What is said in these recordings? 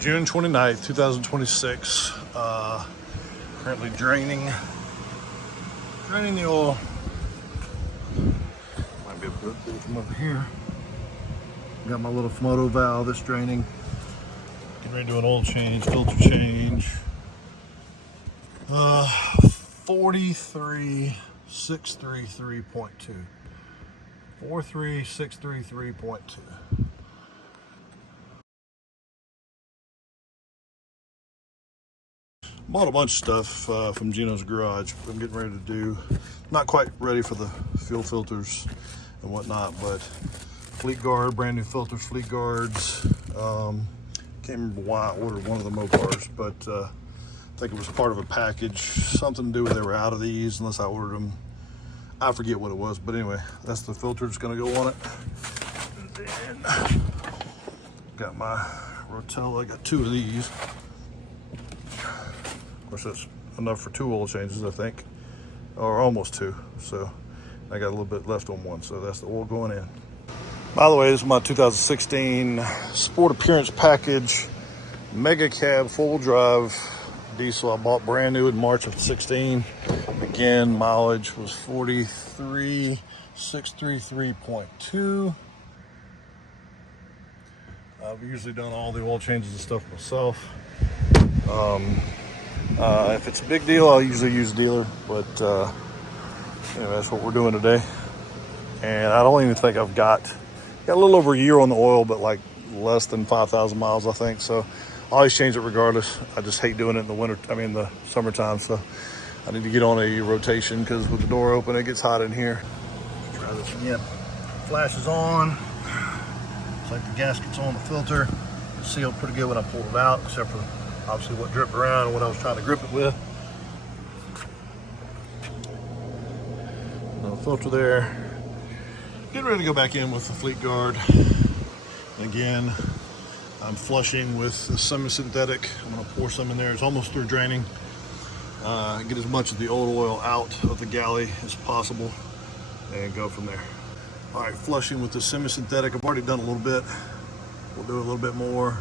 June 29th, 2026. Currently draining the oil. Might be able to pull from over here. Got my little photo valve that's draining. Getting ready to do an oil change, filter change. 43633.2. 43633.2. Bought a bunch of stuff from Gino's garage. I'm getting ready to do, not quite ready for the fuel filters and whatnot, but fleet guard, brand new filters, fleet guards. Can't remember why I ordered one of the Mopars, but I think it was part of a package, something to do with they were out of these unless I ordered them. I forget what it was, but anyway, that's the filter that's gonna go on it. And then got my Rotella, I got two of these. Of course, that's enough for 2 oil changes, I think, or almost 2. So I got a little bit left on one, so that's the oil going in. By the way, this is my 2016 Sport Appearance Package MegaCab 4-wheel drive diesel. I bought brand new in March of 16. Again, mileage was 43633.2. I've usually done all the oil changes and stuff myself. If it's a big deal, I'll usually use a dealer, but anyway, that's what we're doing today. And I don't even think I've got a little over a year on the oil, but like less than 5,000 miles, I think. So I always change it regardless. I just hate doing it in the winter, the summertime. So I need to get on a rotation because with the door open, it gets hot in here. Let's try this again. Flash is on. It's like the gasket's on the filter. It's sealed pretty good when I pull it out, except for obviously what dripped around and what I was trying to grip it with. No filter there. Getting ready to go back in with the fleet guard. And again, I'm flushing with the semi-synthetic. I'm gonna pour some in there. It's almost through draining. Get as much of the old oil out of the galley as possible and go from there. All right, flushing with the semi-synthetic. I've already done a little bit. We'll do a little bit more.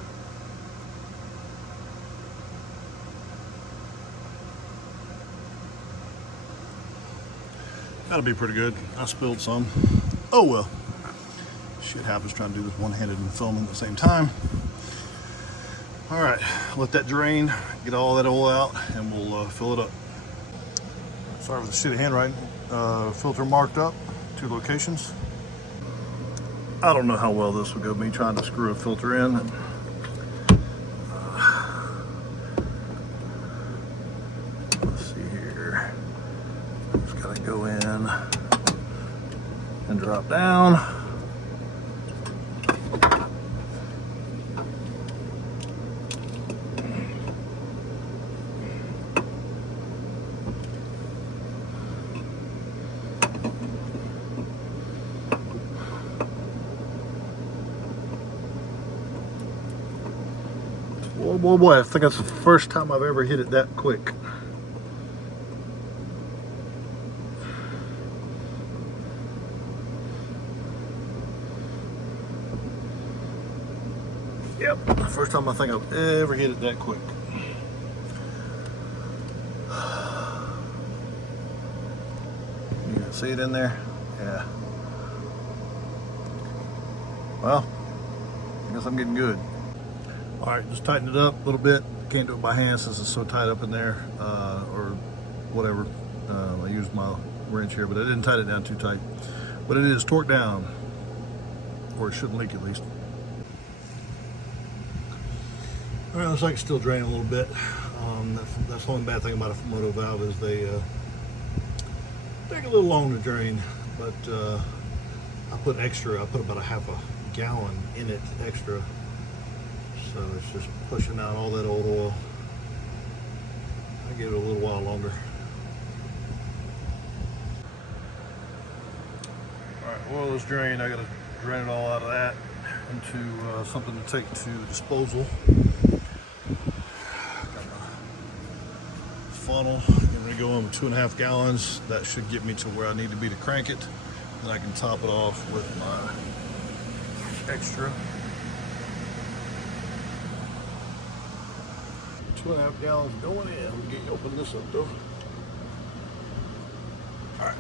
That'll be pretty good. I spilled some. Oh well. Shit happens trying to do this one-handed and filming at the same time. All right, let that drain, get all that oil out, and we'll fill it up. Sorry for the shitty handwriting. Filter marked up, 2 locations. I don't know how well this will go, me trying to screw a filter in. Let's see here. Just gotta go in and drop down. Oh boy, I think that's the first time I've ever hit it that quick. Yep, first time I think I've ever hit it that quick. You can see it in there? Yeah. Well, I guess I'm getting good. All right, just tighten it up a little bit. Can't do it by hand since it's so tight up in there, or whatever. I used my wrench here, but I didn't tighten it down too tight. But it is torqued down, or it shouldn't leak at least. All right, looks like it's still draining a little bit. That's the only bad thing about a moto valve is they take a little long to drain, but I put extra. I put about a half a gallon in it extra. So it's just pushing out all that old oil. I give it a little while longer. All right, oil is drained. I got to drain it all out of that into something to take to the disposal. Got my funnel. I'm going to go on 2.5 gallons. That should get me to where I need to be to crank it. Then I can top it off with my extra. 2.5 gallons going in. Let me get you open this up though. All right,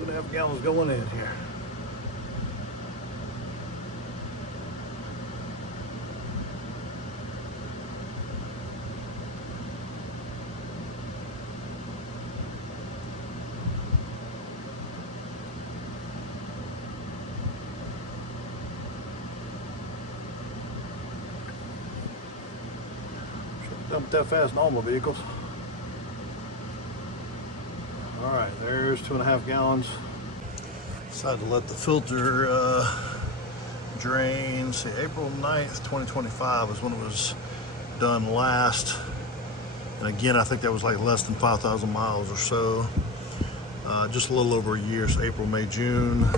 2.5 gallons going in here. Dump that fast in all my vehicles. All right, there's 2.5 gallons. Decided to let the filter drain. See, April 9th, 2025 is when it was done last. And again, I think that was like less than 5,000 miles or so. Just a little over a year, so April, May, June. And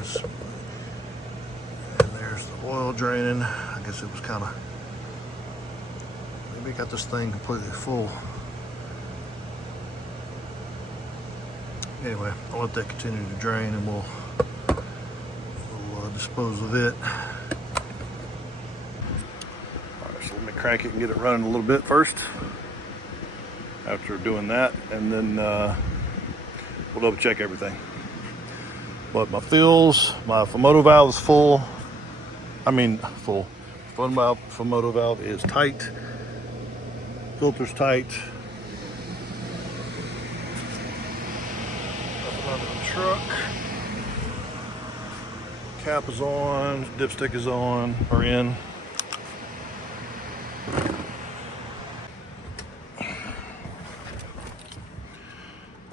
there's the oil draining. I guess it was kind of, maybe got this thing completely full. Anyway, I'll let that continue to drain and we'll dispose of it. All right, so let me crank it and get it running a little bit first. After doing that, and then we'll double check everything. But my fills, my Fumoto valve is full. Full. Fumoto valve is tight. Filter's tight. Nothing under the truck. Cap is on, dipstick is on, or in.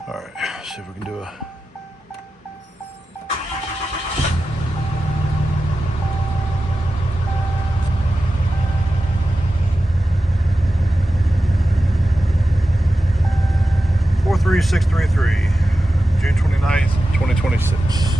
All right, see if we can do a 43633, June 29th, 2026.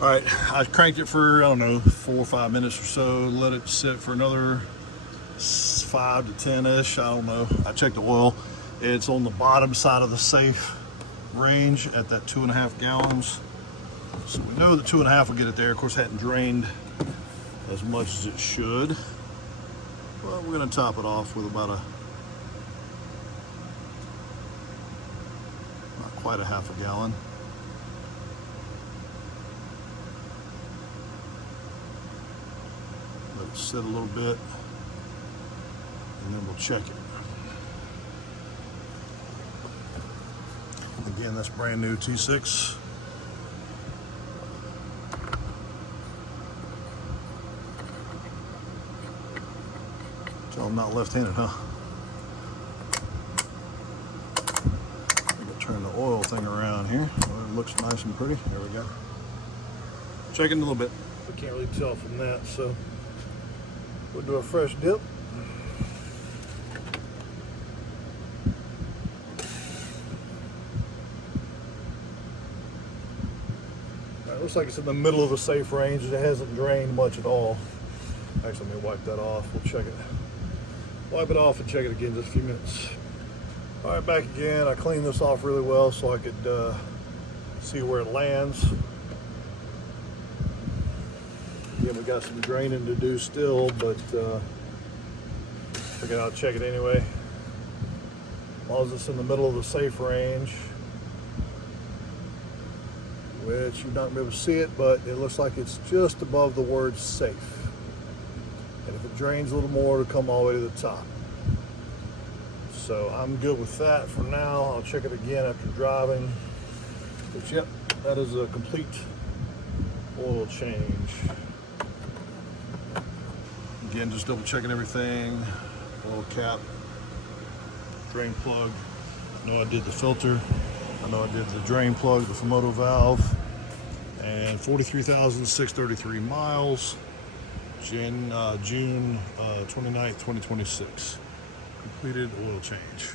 All right, I cranked it for, I don't know, 4 or 5 minutes or so, let it sit for another 5 to 10-ish, I don't know. I checked the oil. It's on the bottom side of the safe range at that 2.5 gallons. So we know the 2.5 will get it there. Of course, it hadn't drained as much as it should. But we're gonna top it off with about not quite a half a gallon. Let it sit a little bit, and then we'll check it. Again, that's brand new T6. So I'm not left-handed, huh? I'm gonna turn the oil thing around here. Well, it looks nice and pretty. There we go. Checking a little bit. I can't really tell from that, so we'll do a fresh dip. All right, looks like it's in the middle of the safe range. It hasn't drained much at all. Actually, let me wipe that off. We'll check it. Wipe it off and check it again in just a few minutes. All right, back again. I cleaned this off really well so I could see where it lands. Again, we got some draining to do still, but figured I'll check it anyway. As long as it's in the middle of the safe range, which you're not going to be able to see it, but it looks like it's just above the word safe. And If it drains a little more, it'll come all the way to the top. So I'm good with that for now. I'll check it again after driving. But yep, that is a complete oil change. Again, just double checking everything. Oil cap, drain plug. I know I did the filter. I know I did the drain plug, the Fumoto valve. And 43,633 miles. June 29th, 2026. Completed oil change.